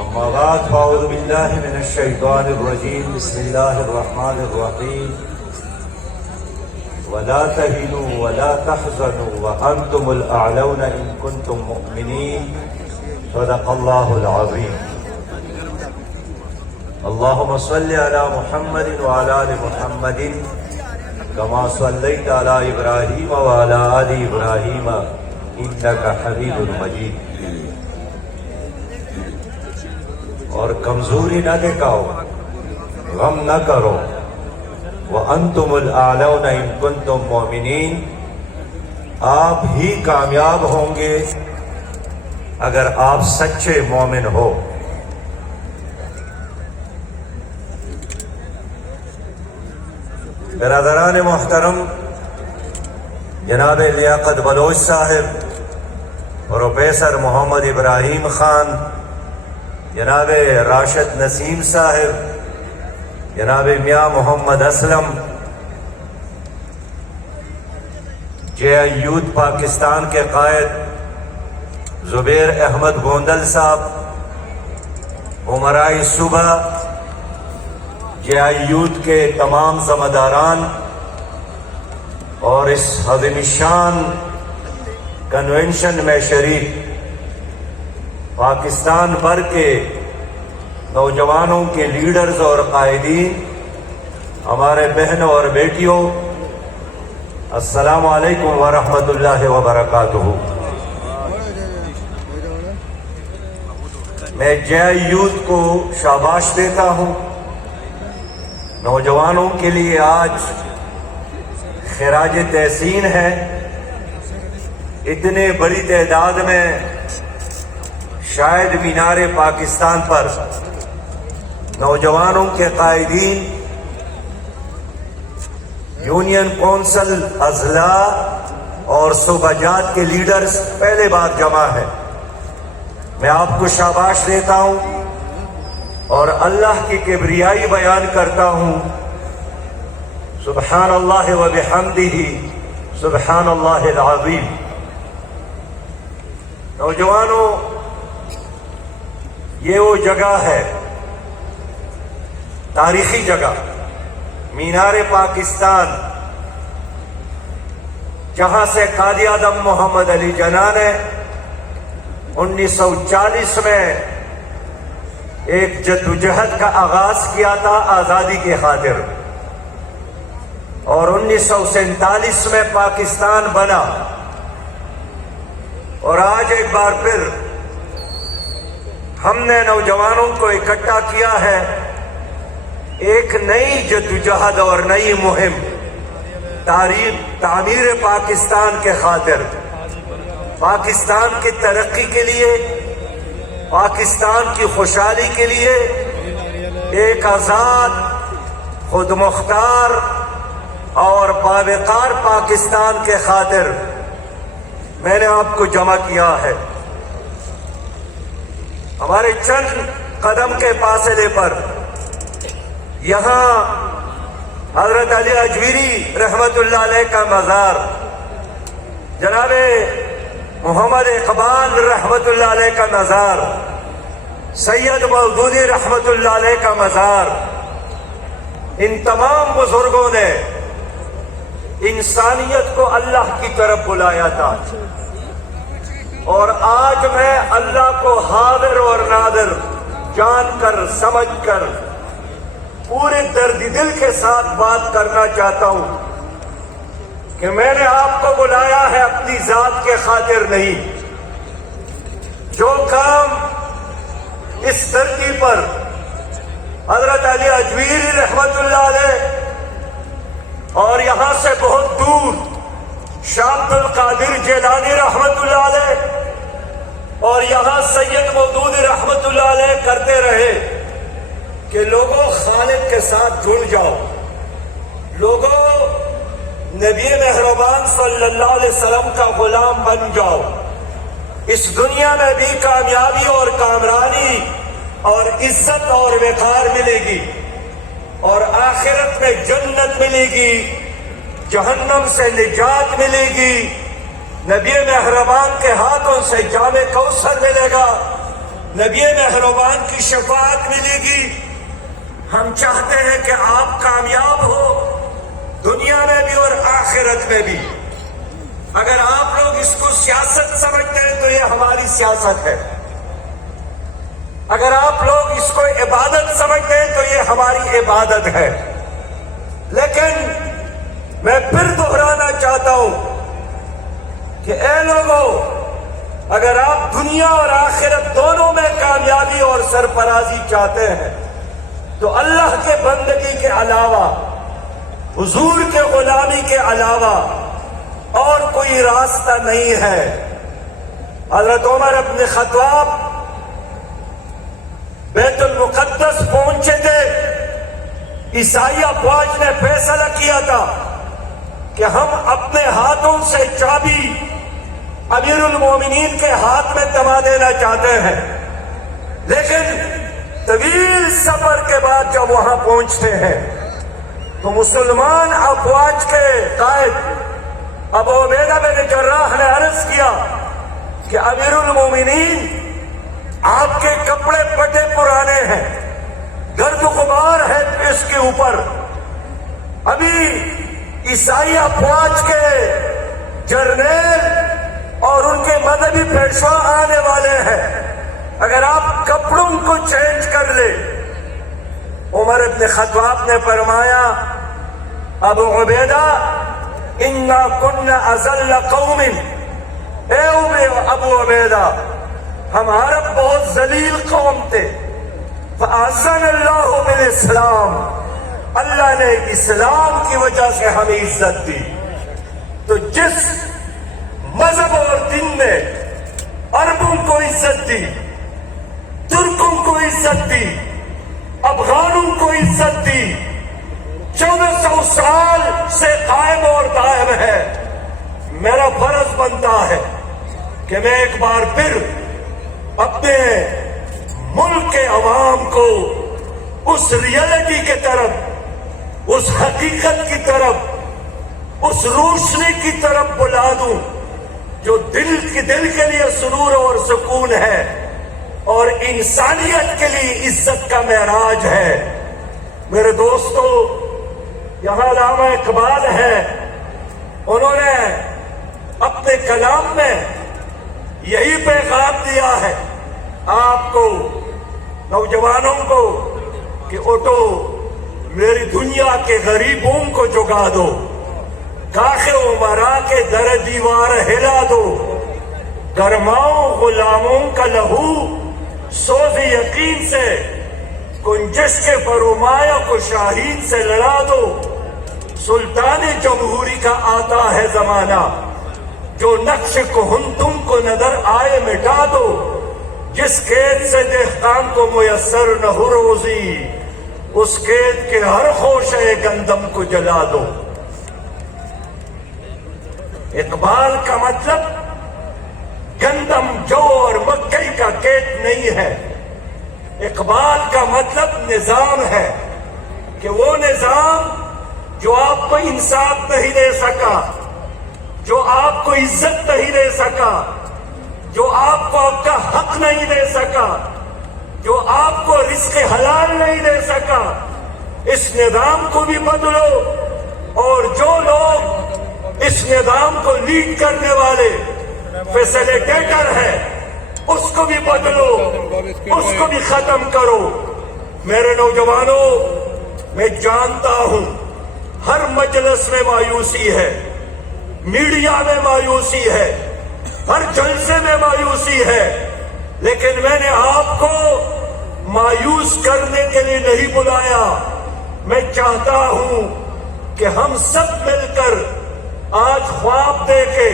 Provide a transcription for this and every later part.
أما بعد فأعوذ بالله من الشيطان الرجيم بسم الله الرحمن الرحيم ولا تهنوا ولا تحزنوا وأنتم الأعلون إن كنتم مؤمنين صدق الله العظيم اللهم صل على محمد وعلى آل محمد كما صليت على إبراهيم وعلى آل إبراهيم إنك حميد مجيد اور کمزوری نہ دکھاؤ، غم نہ کرو، وَأَنْتُمُ الْأَعْلَوْنَ إِن كُنتُم مُؤْمِنِينَ، آپ ہی کامیاب ہوں گے اگر آپ سچے مومن ہو۔ برادران محترم، جناب لیاقت بلوچ صاحب، پروفیسر محمد ابراہیم خان، جناب راشد نسیم صاحب، جناب میاں محمد اسلم، جے آئی یوتھ پاکستان کے قائد زبیر احمد گوندل صاحب، عمراء صوبہ، جے آئی یوتھ کے تمام ذمہ داران اور اس عظیم الشان کنونشن میں شریک پاکستان بھر کے نوجوانوں کے لیڈرز اور قائدین، ہمارے بہنوں اور بیٹیوں، السلام علیکم ورحمۃ اللہ وبرکاتہ۔ میں جے آئی یوتھ کو شاباش دیتا ہوں۔ نوجوانوں کے لیے آج خراج تحسین ہے، اتنے بڑی تعداد میں شاید مینار پاکستان پر نوجوانوں کے قائدین، یونین کونسل، اضلاع اور صوبہ جات کے لیڈرز پہلے بار جمع ہے۔ میں آپ کو شاباش دیتا ہوں اور اللہ کی کبریائی بیان کرتا ہوں۔ سبحان اللہ و بحمدہ سبحان اللہ العظیم۔ نوجوانوں، یہ وہ جگہ ہے، تاریخی جگہ، مینار پاکستان، جہاں سے قائد اعظم محمد علی جناح نے 1940 میں ایک جدوجہد کا آغاز کیا تھا آزادی کی خاطر، اور 1947 میں پاکستان بنا، اور آج ایک بار پھر ہم نے نوجوانوں کو اکٹھا کیا ہے ایک نئی جدوجہد اور نئی مہم تعمیر پاکستان کے خاطر، پاکستان کی ترقی کے لیے، پاکستان کی خوشحالی کے لیے، ایک آزاد، خود مختار اور باوقار پاکستان کے خاطر میں نے آپ کو جمع کیا ہے۔ ہمارے چند قدم کے فاصلے پر یہاں حضرت علی اجویری رحمت اللہ علیہ کا مزار، جناب محمد اقبال رحمت اللہ علیہ کا مزار، سید مودودی رحمت اللہ علیہ کا مزار، ان تمام بزرگوں نے انسانیت کو اللہ کی طرف بلایا تھا، اور آج میں اللہ کو حاضر اور ناظر جان کر سمجھ کر پورے درد دل کے ساتھ بات کرنا چاہتا ہوں کہ میں نے آپ کو بلایا ہے اپنی ذات کے خاطر نہیں۔ جو کام اس دھرتی پر حضرت علی اجویری رحمت اللہ علیہ اور یہاں سے بہت دور شاہ عبد القادر جیلانی رحمت اللہ علیہ اور یہاں سید مودودی رحمت اللہ علیہ کرتے رہے کہ لوگوں خالق کے ساتھ جڑ جاؤ، لوگوں نبی مہربان صلی اللہ علیہ وسلم کا غلام بن جاؤ، اس دنیا میں بھی کامیابی اور کامرانی اور عزت اور وقار ملے گی، اور آخرت میں جنت ملے گی، جہنم سے نجات ملے گی، نبی مہربان کے ہاتھوں سے جام کوثر ملے گا، نبی مہربان کی شفاعت ملے گی. ہم چاہتے ہیں کہ آپ کامیاب ہو دنیا میں بھی اور آخرت میں بھی. اگر آپ لوگ اس کو سیاست سمجھتے ہیں تو یہ ہماری سیاست ہے. اگر آپ لوگ اس کو عبادت سمجھتے ہیں تو یہ ہماری عبادت ہے. لیکن میں پھر دہرانا چاہتا ہوں کہ اے لوگوں، اگر آپ دنیا اور آخرت دونوں میں کامیابی اور سرفرازی چاہتے ہیں تو اللہ کے بندگی کے علاوہ، حضور کے غلامی کے علاوہ اور کوئی راستہ نہیں ہے. حضرت عمر بن خطاب بیت المقدس پہنچے تھے. عیسائی افواج نے فیصلہ کیا تھا کہ ہم اپنے ہاتھوں سے چابی امیر المومنین کے ہاتھ میں دبا دینا چاہتے ہیں. لیکن طویل سفر کے بعد جب وہاں پہنچتے ہیں تو مسلمان افواج کے قائد ابو عبیدہ بن جراح نے عرض کیا کہ امیر المومنین، آپ کے کپڑے پٹے پرانے ہیں، گرد و غبار ہے اس کے اوپر. ابھی عیسائی افواج کے جرنیل اور ان کے مذہبی پیشوا آنے والے ہیں، اگر آپ کپڑوں کو چینج کر لیں. عمر بن خطاب نے فرمایا، ابو عبیدہ انا کنا اذل قوم، اے ابو عبیدہ ہم عرب بہت ذلیل قوم تھے. فاذن اللہ بالاسلام، اللہ نے اسلام کی وجہ سے ہمیں عزت دی. تو جس مذہب اور دین نے عربوں کو عزت دی، ترکوں کو عزت دی، افغانوں کو عزت دی، 1400 سال سے قائم اور دائم ہے، میرا فرض بنتا ہے کہ میں ایک بار پھر اپنے ملک کے عوام کو اس ریئلٹی کی طرف، اس حقیقت کی طرف، اس روشنی کی طرف بلا دوں جو دل کے لیے سرور اور سکون ہے اور انسانیت کے لیے عزت کا معراج ہے. میرے دوستو، یہاں علامہ اقبال ہے، انہوں نے اپنے کلام میں یہی پیغام دیا ہے آپ کو، نوجوانوں کو، کہ اٹھو میری دنیا کے غریبوں کو جگا دو، کاخ عمرا کے در دیوار ہلا دو، گرماؤ غلاموں کا لہو سوز یقین سے، کنجش کے فرمایا کو شاہین سے لڑا دو. سلطان جمہوری کا آتا ہے زمانہ، جو نقش کہنتم کو نظر آئے مٹا دو. جس قید سے دہقان کو میسر نہ ہو روزی، اس قید کے ہر خوشے گندم کو جلا دو. اقبال کا مطلب گندم، جو اور مکئی کا قید نہیں ہے. اقبال کا مطلب نظام ہے کہ وہ نظام جو آپ کو انصاف نہیں دے سکا، جو آپ کو عزت نہیں دے سکا، جو آپ کو آپ کا حق نہیں دے سکا، جو آپ کو رزق حلال نہیں دے سکا، اس نظام کو بھی بدلو. اور جو لوگ اس نظام کو لیڈ کرنے والے فیسیلیٹیٹر ہیں، اس کو بھی بدلو، اس کو بھی ختم کرو. میرے نوجوانوں، میں جانتا ہوں ہر مجلس میں مایوسی ہے، میڈیا میں مایوسی ہے، ہر جلسے میں مایوسی ہے، لیکن میں نے آپ کو مایوس کرنے کے لیے نہیں بلایا. میں چاہتا ہوں کہ ہم سب مل کر آج خواب دیکھے،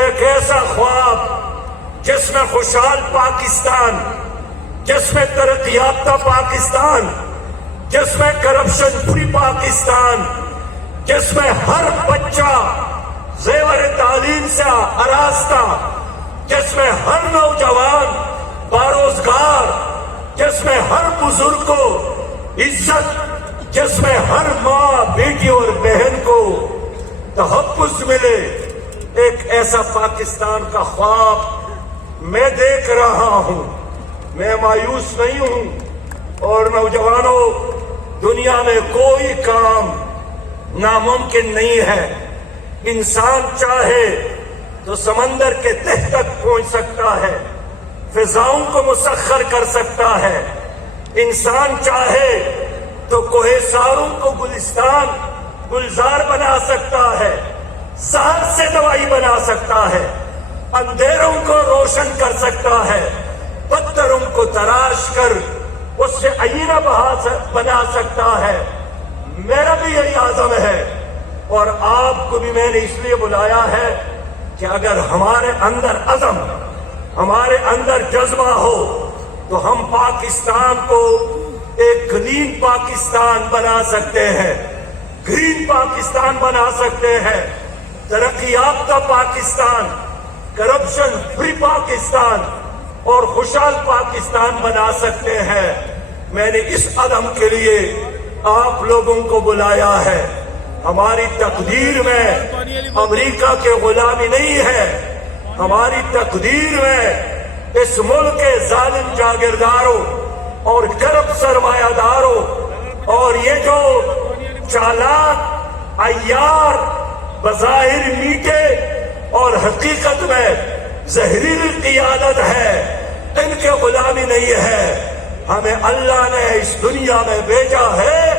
ایک ایسا خواب جس میں خوشحال پاکستان، جس میں ترقی یافتہ پاکستان، جس میں کرپشن فری پاکستان، جس میں ہر بچہ زیور تعلیم سے آراستہ، جس میں ہر نوجوان باروزگار، جس میں ہر بزرگ کو عزت، جس میں ہر ماں بیٹی اور بہن کو تحفظ ملے. ایک ایسا پاکستان کا خواب میں دیکھ رہا ہوں. میں مایوس نہیں ہوں، اور نوجوانوں، دنیا میں کوئی کام ناممکن نہیں ہے۔ انسان چاہے تو سمندر کے تہ تک پہنچ سکتا ہے، فضاؤں کو مسخر کر سکتا ہے۔ انسان چاہے تو کوہ ساروں کو گلستان گلزار بنا سکتا ہے، زہر سے دوائی بنا سکتا ہے، اندھیروں کو روشن کر سکتا ہے، پتھروں کو تراش کر اس سے آئینہ بنا سکتا ہے۔ میرا بھی یہی عزم ہے، اور آپ کو بھی میں نے اس لیے بلایا ہے کہ اگر ہمارے اندر عزم، ہمارے اندر جذبہ ہو تو ہم پاکستان کو ایک کلین پاکستان بنا سکتے ہیں، گرین پاکستان بنا سکتے ہیں، ترقی یافتہ پاکستان، کرپشن فری پاکستان اور خوشحال پاکستان بنا سکتے ہیں۔ میں نے اس عزم کے لیے آپ لوگوں کو بلایا ہے۔ ہماری تقدیر میں امریکہ کے غلامی نہیں ہے، ہماری تقدیر میں اس ملک کے ظالم جاگیرداروں اور کرپٹ سرمایہ داروں اور یہ جو چالاک عیار بظاہر میٹھے اور حقیقت میں زہریلی قیادت ہے، ان کے غلامی نہیں ہے۔ ہمیں اللہ نے اس دنیا میں بھیجا ہے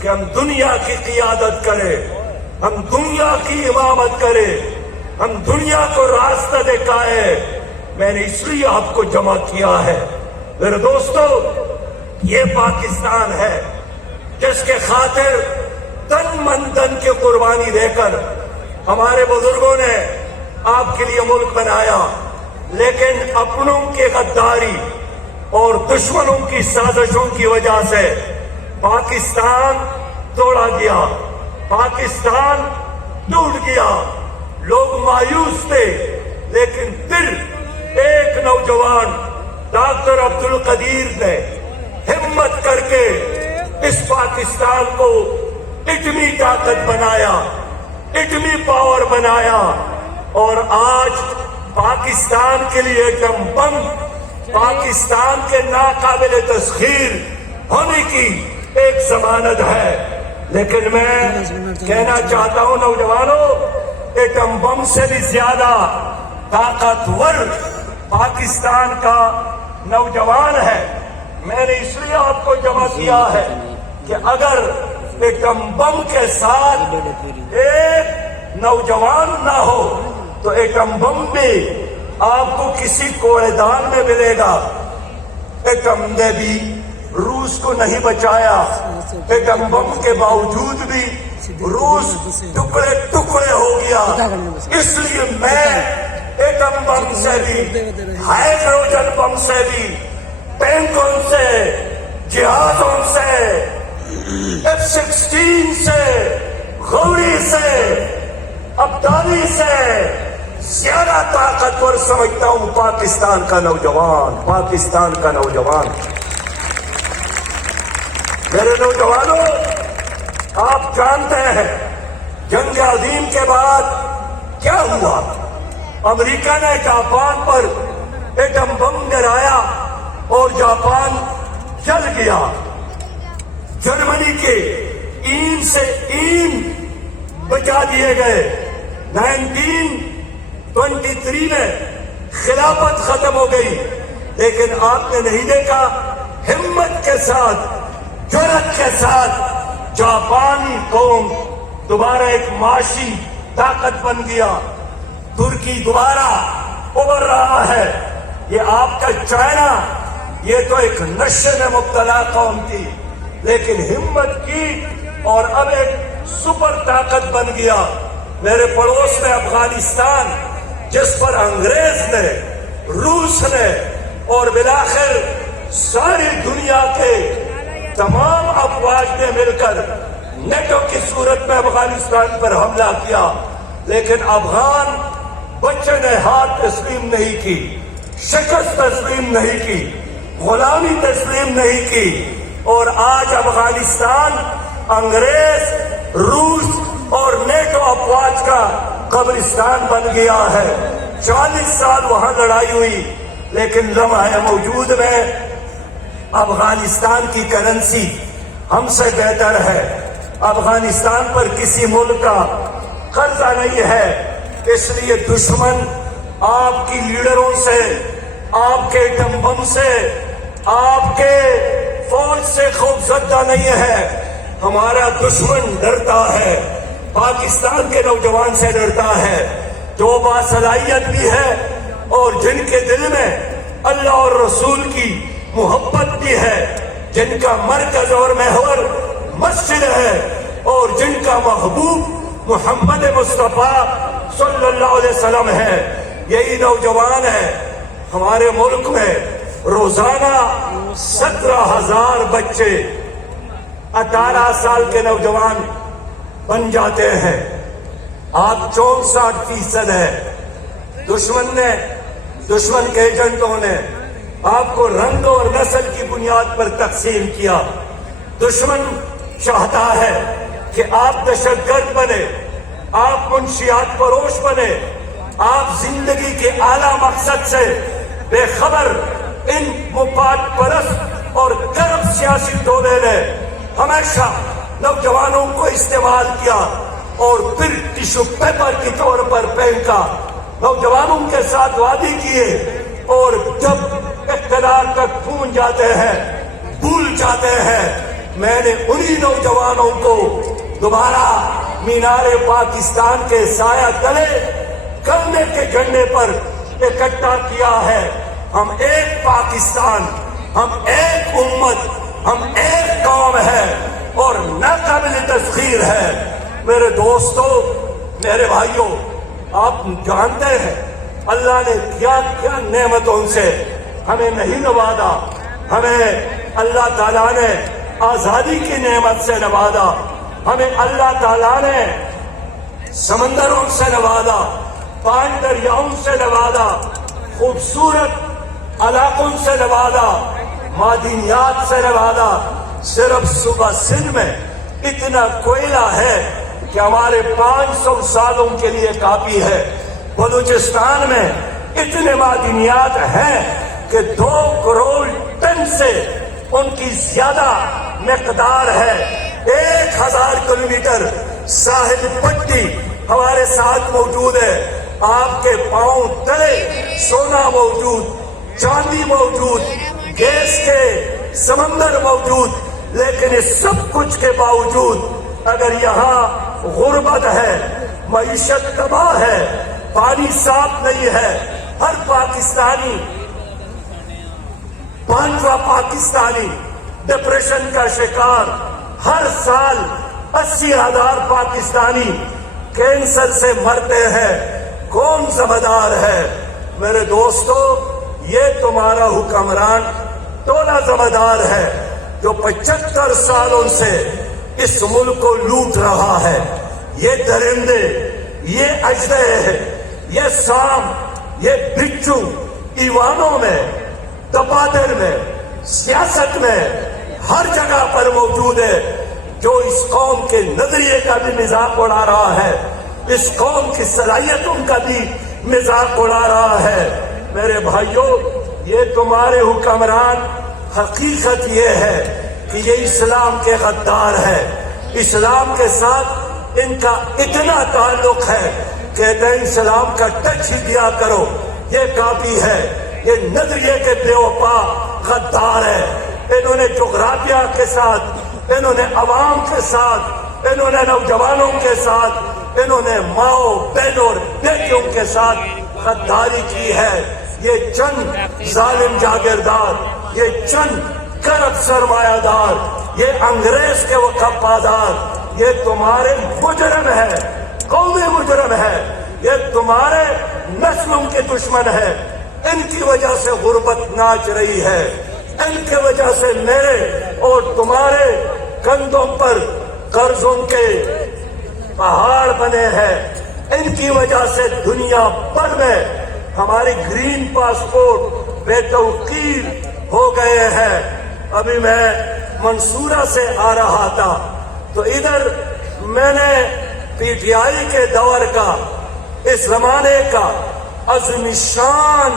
کہ ہم دنیا کی قیادت کریں، ہم دنیا کی امامت کریں، ہم دنیا کو راستہ دکھائیں۔ میں نے اس لیے آپ کو جمع کیا ہے۔ میرے دوستو، یہ پاکستان ہے جس کے خاطر تن من دن کی قربانی دے کر ہمارے بزرگوں نے آپ کے لیے ملک بنایا، لیکن اپنوں کی غداری اور دشمنوں کی سازشوں کی وجہ سے پاکستان توڑا گیا، پاکستان ٹوٹ گیا۔ لوگ مایوس تھے، لیکن پھر ایک نوجوان ڈاکٹر عبدالقدیر نے ہمت کر کے اس پاکستان کو ایٹمی طاقت بنایا، ایٹمی پاور بنایا، اور آج پاکستان کے لیے ایٹم بم پاکستان کے ناقابل تسخیر ہونے کی ایک ضمانت ہے۔ لیکن میں کہنا چاہتا ہوں نوجوانوں، ایٹم بم سے بھی زیادہ طاقتور پاکستان کا نوجوان ہے۔ میں نے اس لیے آپ کو جمع کیا ہے کہ اگر ایٹم بم کے ساتھ ایک نوجوان نہ ہو تو ایٹم بم بھی آپ کو کسی کوڑے دان میں ملے گا۔ ایٹم نے بھی روس کو نہیں بچایا، ایٹم بم کے باوجود بھی روس ٹکڑے ٹکڑے ہو گیا۔ اس لیے میں ایٹم بم سے بھی، ہائیڈروجن بم سے بھی، ٹینکوں سے، جہازوں سے، F-16 سے، غوری سے، ابدالی سے زیادہ طاقتور سمجھتا ہوں پاکستان کا نوجوان، پاکستان کا نوجوان۔ میرے نوجوانوں، آپ جانتے ہیں جنگ عظیم کے بعد کیا ہوا؟ امریکہ نے جاپان پر ایٹم بم گرایا اور جاپان جل گیا۔ جرمنی کے این سے این بچا دیے گئے۔ 1923 میں خلافت ختم ہو گئی، لیکن آپ نے نہیں دیکھا ہمت کے ساتھ، جرأت کے ساتھ جاپانی قوم دوبارہ ایک معاشی طاقت بن گیا۔ ترکی دوبارہ ابھر رہا ہے۔ یہ آپ کا چائنا، یہ تو ایک نشے میں مبتلا قوم تھی، لیکن ہمت کی اور اب ایک سپر طاقت بن گیا۔ میرے پڑوس میں افغانستان، جس پر انگریز نے، روس نے اور بالآخر ساری دنیا کے تمام افواج نے مل کر نیٹو کی صورت میں افغانستان پر حملہ کیا، لیکن افغان بچے نے ہاتھ تسلیم نہیں کی، شکست تسلیم نہیں کی، غلامی تسلیم نہیں کی، اور آج افغانستان انگریز، روس اور نیٹو افواج کا قبرستان بن گیا ہے۔ 40 سال وہاں لڑائی ہوئی، لیکن لمحہ موجود میں افغانستان کی کرنسی ہم سے بہتر ہے. افغانستان پر کسی ملک کا قرضہ نہیں ہے. اس لیے دشمن آپ کی لیڈروں سے، آپ کے ڈمبم سے، آپ کے فوج سے خوف زدہ نہیں ہے. ہمارا دشمن ڈرتا ہے، پاکستان کے نوجوان سے ڈرتا ہے جو باصلاحیت بھی ہے اور جن کے دل میں اللہ اور رسول کی محبت بھی ہے، جن کا مرکز اور محور مسجد ہے اور جن کا محبوب محمد مصطفیٰ صلی اللہ علیہ وسلم ہے. یہی نوجوان ہے. ہمارے ملک میں روزانہ 17,000 بچے 18 سال کے نوجوان بن جاتے ہیں. آپ 64% ہے. دشمن کے ایجنٹوں نے آپ کو رنگ اور نسل کی بنیاد پر تقسیم کیا. دشمن چاہتا ہے کہ آپ دہشت گرد بنے، آپ منشیات فروش بنے، آپ زندگی کے اعلیٰ مقصد سے بے خبر ان مفاد پرست اور کرپٹ سیاسی ٹولے نے ہمیشہ نوجوانوں کو استعمال کیا اور پھر ٹیشو پیپر کے طور پر پھینکا. نوجوانوں کے ساتھ وعدے کیے اور جب اقتدار تک پہنچ جاتے ہیں بھول جاتے ہیں. میں نے انہی نوجوانوں کو دوبارہ مینار پاکستان کے سایہ تلے کرنے کے جھنڈے پر اکٹھا کیا ہے. ہم ایک پاکستان، ہم ایک امت، ہم ایک قوم ہے اور ناقابل تسخیر ہے. میرے دوستو، میرے بھائیوں، آپ جانتے ہیں اللہ نے کیا کیا نعمتوں سے ہمیں نہیں نوازا. ہمیں اللہ تعالیٰ نے آزادی کی نعمت سے نوازا، ہمیں اللہ تعالیٰ نے سمندروں سے نوازا، 5 دریاؤں سے نوازا، خوبصورت علاقوں سے نوازا، معدنیات سے نوازا. صرف صوبہ سندھ میں اتنا کوئلہ ہے کہ ہمارے 500 سالوں کے لیے کافی ہے. بلوچستان میں اتنے معدنیات ہیں کہ 2 کروڑ ٹن سے ان کی زیادہ مقدار ہے. 1000 کلومیٹر ساحل پٹی ہمارے ساتھ موجود ہے. آپ کے پاؤں تلے سونا موجود، چاندی موجود، گیس کے سمندر موجود. لیکن اس سب کچھ کے باوجود اگر یہاں غربت ہے، معیشت تباہ ہے، پانی صاف نہیں ہے، ہر پاکستانی 5واں پاکستانی ڈپریشن کا شکار، ہر سال 80,000 پاکستانی کینسر سے مرتے ہیں، کون ذمہ دار ہے؟ میرے دوستو، یہ تمہارا حکمران ٹولہ ذمہ دار ہے جو 75 سالوں سے اس ملک کو لوٹ رہا ہے. یہ درندے، یہ اژدہے، یہ سام، یہ بچھو ایوانوں میں، دفاتر میں، سیاست میں، ہر جگہ پر موجود ہے جو اس قوم کے نظریے کا بھی مذاق اڑا رہا ہے، اس قوم کی صلاحیتوں کا بھی مذاق اڑا رہا ہے. میرے بھائیوں، یہ تمہارے حکمران، حقیقت یہ ہے کہ یہ اسلام کے غدار ہے. اسلام کے ساتھ ان کا اتنا تعلق ہے، کہتے ہیں اسلام کا ٹچ ہی دیا کرو، یہ کافی ہے. یہ نظریے کے بے وفا غدار ہے. انہوں نے جغرافیہ کے ساتھ، انہوں نے عوام کے ساتھ، انہوں نے نوجوانوں کے ساتھ، انہوں نے ماؤں بہنوں اور بیٹیوں کے ساتھ غداری کی ہے. یہ چند ظالم جاگیردار، یہ چند کرپٹ سرمایہ دار، یہ انگریز کے وفادار، یہ تمہارے مجرم ہے، قومی مجرم ہے، یہ تمہارے نسلوں کے دشمن ہے. ان کی وجہ سے غربت ناچ رہی ہے، ان کی وجہ سے میرے اور تمہارے کندھوں پر قرضوں کے پہاڑ بنے ہیں. ان کی وجہ سے دنیا بھر میں ہمارے گرین پاسپورٹ بے توقیر ہو گئے ہیں. ابھی میں منصورہ سے آ رہا تھا تو ادھر میں نے پی ٹی آئی کے دور کا، اس زمانے کا عظیم شان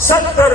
70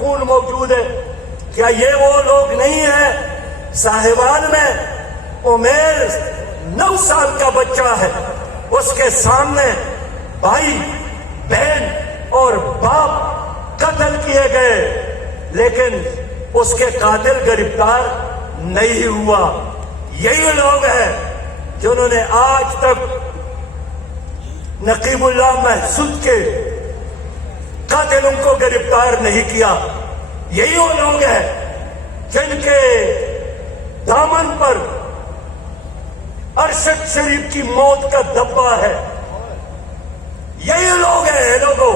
خون موجود ہے. کیا یہ وہ لوگ نہیں ہیں؟ صاحبان میں عمیر 9 سال کا بچہ ہے، اس کے سامنے بھائی بہن اور باپ قتل کیے گئے، لیکن اس کے قاتل گرفتار نہیں ہوا. یہی لوگ ہیں جنہوں نے آج تک نقیب اللہ محسود کے قاتلوں کو گرفتار نہیں کیا. یہی وہ لوگ ہیں جن کے دامن پر ارشد شریف کی موت کا دبا ہے. یہی لوگ ہیں لوگوں.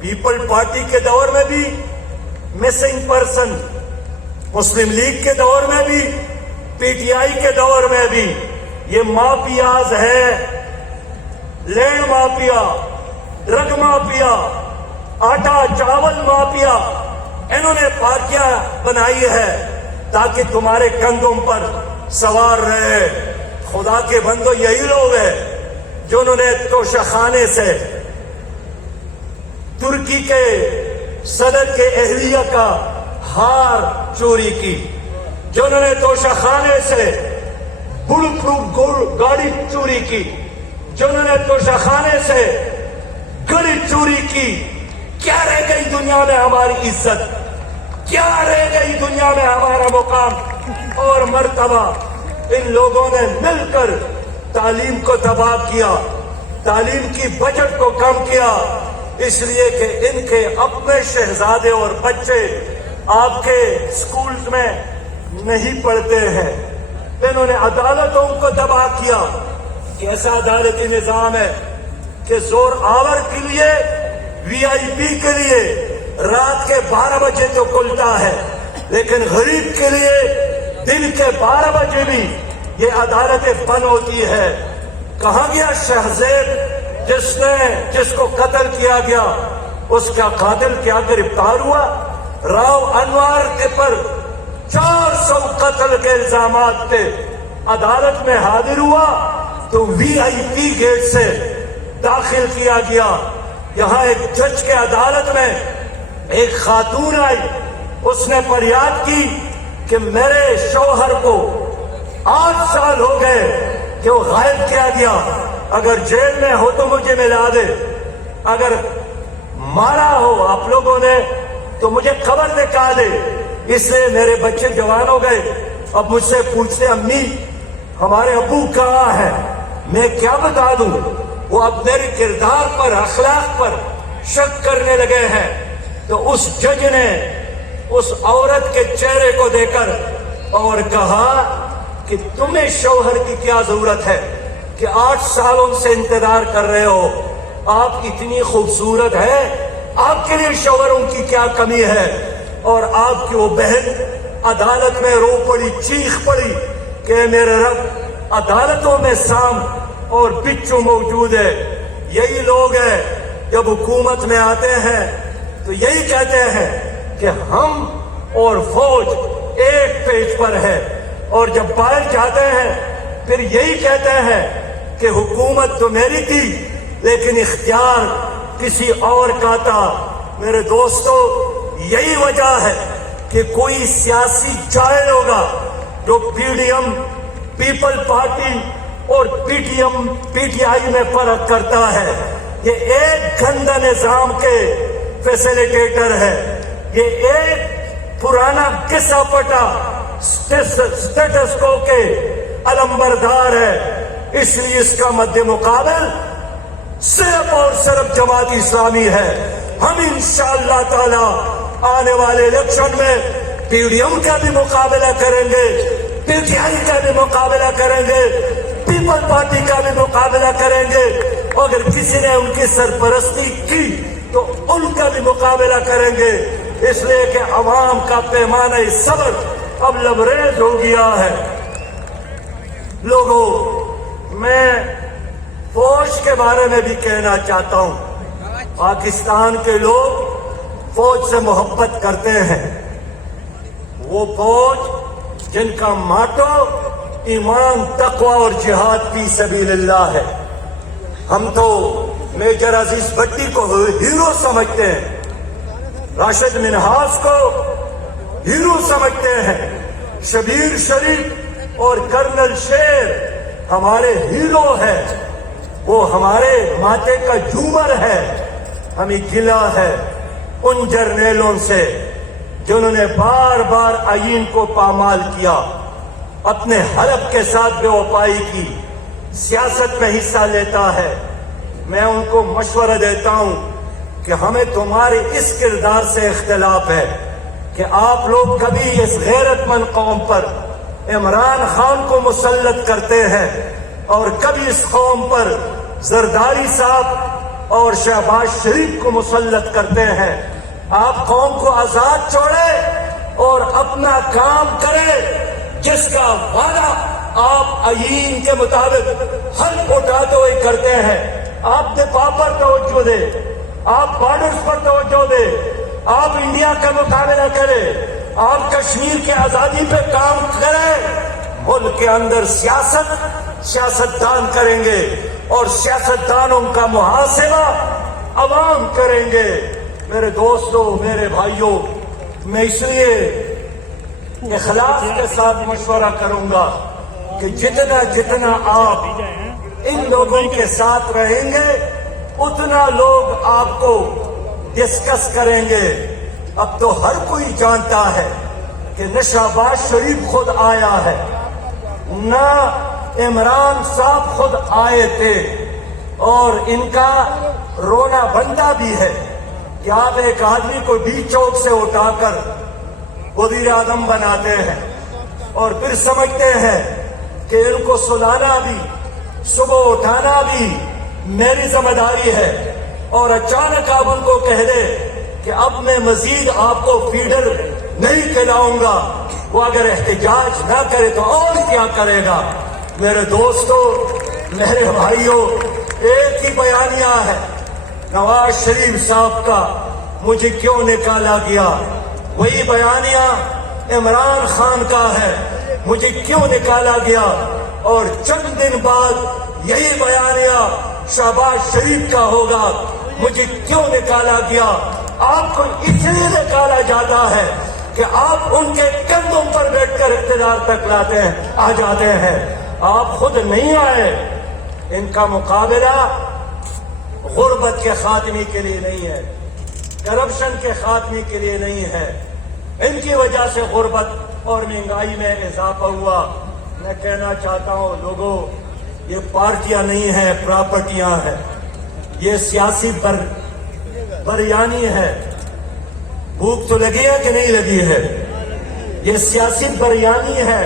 پیپل پارٹی کے دور میں بھی مسنگ پرسن، مسلم لیگ کے دور میں بھی، پی ٹی آئی کے دور میں بھی یہ مافیاز ہیں. لینڈ مافیا، ڈرگ مافیا، آٹا چاول مافیا، انہوں نے پارٹیاں بنائی ہے تاکہ تمہارے کندھوں پر سوار رہے. خدا کے بندو یہی لوگ ہیں جنہوں نے توشہ خانے سے ترکی کے صدر کے اہلیہ کا ہار چوری کی، جنہوں نے توشہ خانے سے بل پروف گاڑی چوری کی، جنہوں نے توشہ خانے سے گڑی چوری کی. کیا رہ گئی دنیا میں ہماری عزت؟ کیا رہ گئی دنیا میں ہمارا مقام اور مرتبہ؟ ان لوگوں نے مل کر تعلیم کو تباہ کیا، تعلیم کی بجٹ کو کم کیا، اس لیے کہ ان کے اپنے شہزادے اور بچے آپ کے سکولز میں نہیں پڑھتے ہیں. انہوں نے عدالتوں کو تباہ کیا. کیسا عدالتی نظام ہے کہ زور آور کے لیے، وی آئی پی کے لیے رات کے 12 بجے تو کھلتا ہے، لیکن غریب کے لیے دن کے 12 بجے بھی یہ عدالتیں بند ہوتی ہے. کہاں گیا شہزیب جس کو قتل کیا گیا؟ اس کا قاتل کیا گرفتار ہوا؟ راؤ انوار کے پر 400 قتل کے الزامات تھے. عدالت میں حاضر ہوا تو وی آئی پی گیٹ سے داخل کیا گیا. یہاں ایک جج کے عدالت میں ایک خاتون آئی، اس نے فریاد کی کہ میرے شوہر کو 8 سال ہو گئے کہ وہ غائب کیا گیا. اگر جیل میں ہو تو مجھے ملا دے، اگر مارا ہو آپ لوگوں نے تو مجھے خبر دکھا دے. اس لیے میرے بچے جوان ہو گئے، اب مجھ سے پوچھتے امی ہمارے ابو کہاں ہیں؟ میں کیا بتا دوں؟ وہ اب میرے کردار پر، اخلاق پر شک کرنے لگے ہیں. تو اس جج نے اس عورت کے چہرے کو دیکھ کر اور کہا کہ تمہیں شوہر کی کیا ضرورت ہے کہ 8 سالوں سے انتظار کر رہے ہو؟ آپ اتنی خوبصورت ہے، آپ کے لیے شوہروں کی کیا کمی ہے؟ اور آپ کی وہ بہن عدالت میں رو پڑی، چیخ پڑی کہ میرے رب عدالتوں میں سام اور بچو موجود ہے. یہی لوگ ہیں جب حکومت میں آتے ہیں تو یہی کہتے ہیں کہ ہم اور فوج ایک پیج پر ہے، اور جب باہر جاتے ہیں پھر یہی کہتے ہیں کہ حکومت تو میری تھی لیکن اختیار کسی اور کا تھا. میرے دوستو یہی وجہ ہے کہ کوئی سیاسی جاہل ہوگا جو P D M people party اور پی ٹی آئی میں فرق کرتا ہے. یہ ایک گندا نظام کے فیسیلیٹیٹر ہے، یہ ایک پرانا قصہ پٹا سٹیٹس کو کے علمبردار ہے. اس لیے اس کا مد مقابل صرف اور صرف جماعت اسلامی ہے. ہم انشاءاللہ تعالی آنے والے الیکشن میں پی ڈی ایم کا بھی مقابلہ کریں گے، پی ٹی آئی کا بھی مقابلہ کریں گے، پیپل پارٹی کا بھی مقابلہ کریں گے. اگر کسی نے ان کی سرپرستی کی تو ان کا بھی مقابلہ کریں گے. اس لیے کہ عوام کا پیمانہ صبر اب لبریز ہو گیا ہے. لوگوں، میں فوج کے بارے میں بھی کہنا چاہتا ہوں. پاکستان کے لوگ فوج سے محبت کرتے ہیں. وہ فوج جن کا ماٹو ایمان، تقوی اور جہاد فی سبیل اللہ ہے. ہم تو میجر عزیز بھٹی کو ہیرو سمجھتے ہیں، راشد منہاس کو ہیرو سمجھتے ہیں، شبیر شریف اور کرنل شیر ہمارے ہیرو ہے، وہ ہمارے ماتھے کا جھومر ہے۔ ہمیں گلہ ہے ان جرنیلوں سے جنہوں نے بار بار آئین کو پامال کیا، اپنے حلف کے ساتھ بے وفائی کی، سیاست میں حصہ لیتا ہے۔ میں ان کو مشورہ دیتا ہوں کہ ہمیں تمہارے اس کردار سے اختلاف ہے کہ آپ لوگ کبھی اس غیرت مند قوم پر عمران خان کو مسلط کرتے ہیں اور کبھی اس قوم پر زرداری صاحب اور شہباز شریف کو مسلط کرتے ہیں۔ آپ قوم کو آزاد چھوڑے اور اپنا کام کرے، جس کا وعدہ آپ آئین کے مطابق حلف اٹھاتے ہوئے کرتے ہیں۔ آپ دفاع پر توجہ دے، آپ بارڈرز پر توجہ دے، آپ انڈیا کا مقابلہ کریں، آپ کشمیر کی آزادی پہ کام کریں۔ ملک کے اندر سیاستدان کریں گے اور سیاستدانوں کا محاسبہ عوام کریں گے۔ میرے دوستوں، میرے بھائیوں، میں اس لیے اخلاص کے ساتھ مشورہ کروں گا کہ جتنا آپ ان لوگوں کے ساتھ رہیں گے اتنا لوگ آپ کو ڈسکس کریں گے۔ اب تو ہر کوئی جانتا ہے کہ نہ شہباز شریف خود آیا ہے، نہ عمران صاحب خود آئے تھے، اور ان کا رونا بنتا بھی ہے کہ آپ ایک آدمی کو بیچ چوک سے اٹھا کر وزیر اعظم بناتے ہیں اور پھر سمجھتے ہیں کہ ان کو سلانا بھی، صبح اٹھانا بھی میری ذمہ داری ہے، اور اچانک آپ ان کو کہہ دے کہ اب میں مزید آپ کو فیڈر نہیں کھلاؤں گا۔ وہ اگر احتجاج نہ کرے تو اور کیا کرے گا؟ میرے دوستوں، میرے بھائیوں، ایک ہی بیانیہ ہے نواز شریف صاحب کا، مجھے کیوں نکالا گیا؟ وہی بیانیہ عمران خان کا ہے، مجھے کیوں نکالا گیا؟ اور چند دن بعد یہی بیانیہ شہباز شریف کا ہوگا، مجھے کیوں نکالا گیا؟ آپ کو اس لیے نکالا جاتا ہے کہ آپ ان کے کندھوں پر بیٹھ کر اقتدار تک آ جاتے ہیں، آپ خود نہیں آئے۔ ان کا مقابلہ غربت کے خاتمے کے لیے نہیں ہے، کرپشن کے خاتمے کے لیے نہیں ہے۔ ان کی وجہ سے غربت اور مہنگائی میں اضافہ ہوا۔ میں کہنا چاہتا ہوں لوگوں، یہ پارٹیاں نہیں ہیں، پراپرٹیاں ہیں، یہ سیاسی بریانی ہے۔ بھوک تو لگی ہے کہ نہیں لگی ہے؟ یہ سیاسی بریانی ہے۔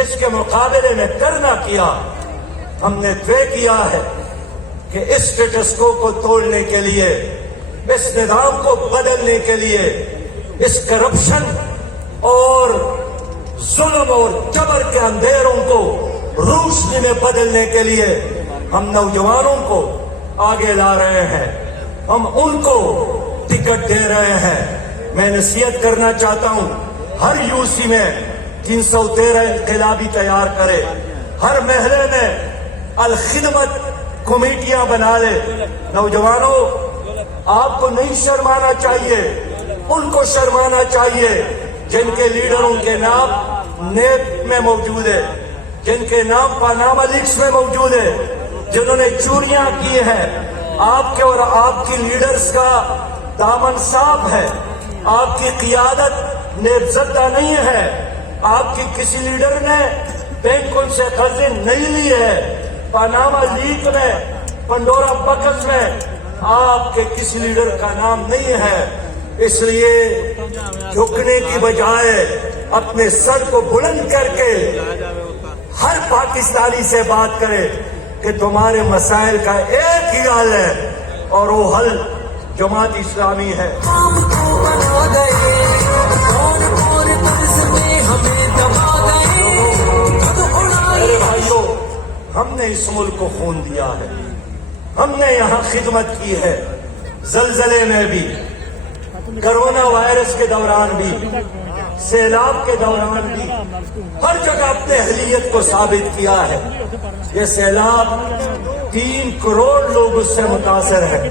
اس کے مقابلے میں کرنا کیا؟ ہم نے طے کیا ہے کہ اس اسٹیٹس کو توڑنے کے لیے، اس نظام کو بدلنے کے لیے، اس کرپشن اور ظلم اور جبر کے اندھیروں کو روشنی میں بدلنے کے لیے ہم نوجوانوں کو آگے لا رہے ہیں، ہم ان کو ٹکٹ دے رہے ہیں۔ میں نصیحت کرنا چاہتا ہوں، ہر یو سی میں 313 انقلابی تیار کرے، ہر محلے میں الخدمت کمیٹیاں بنا لے۔ نوجوانوں، آپ کو نہیں شرمانا چاہیے، ان کو شرمانا چاہیے جن کے لیڈروں کے نام نیب میں موجود ہے، جن کے نام پاناما لیکس میں موجود ہے، جنہوں نے چوریاں کی ہیں۔ آپ کے اور آپ کی لیڈرز کا دامن صاف ہے، آپ کی قیادت نیب زدہ نہیں ہے، آپ کی کسی لیڈر نے بینک ان سے قرضے نہیں لیے ہیں۔ پاناما لیک میں، پنڈورا بکس میں آپ کے کسی لیڈر کا نام نہیں ہے۔ اس لیے جھکنے کی بجائے اپنے سر کو بلند کر کے ہر پاکستانی سے بات کرے کہ تمہارے مسائل کا ایک ہی حل ہے، اور وہ حل جماعت اسلامی ہے۔ میرے بھائیوں، ہم نے اس ملک کو خون دیا ہے، ہم نے یہاں خدمت کی ہے، زلزلے میں بھی، کرونا وائرس کے دوران بھی، سیلاب کے دوران بھی، ہر جگہ اپنے اہلیت کو ثابت کیا ہے۔ یہ سیلاب 3 کروڑ لوگ اس سے متاثر ہیں،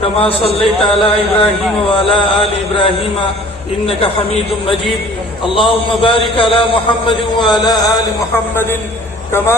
كما صليت على إبراهيم وعلى آل إبراهيم إنك حميد مجيد. اللهم بارك على محمد وعلى آل محمد كما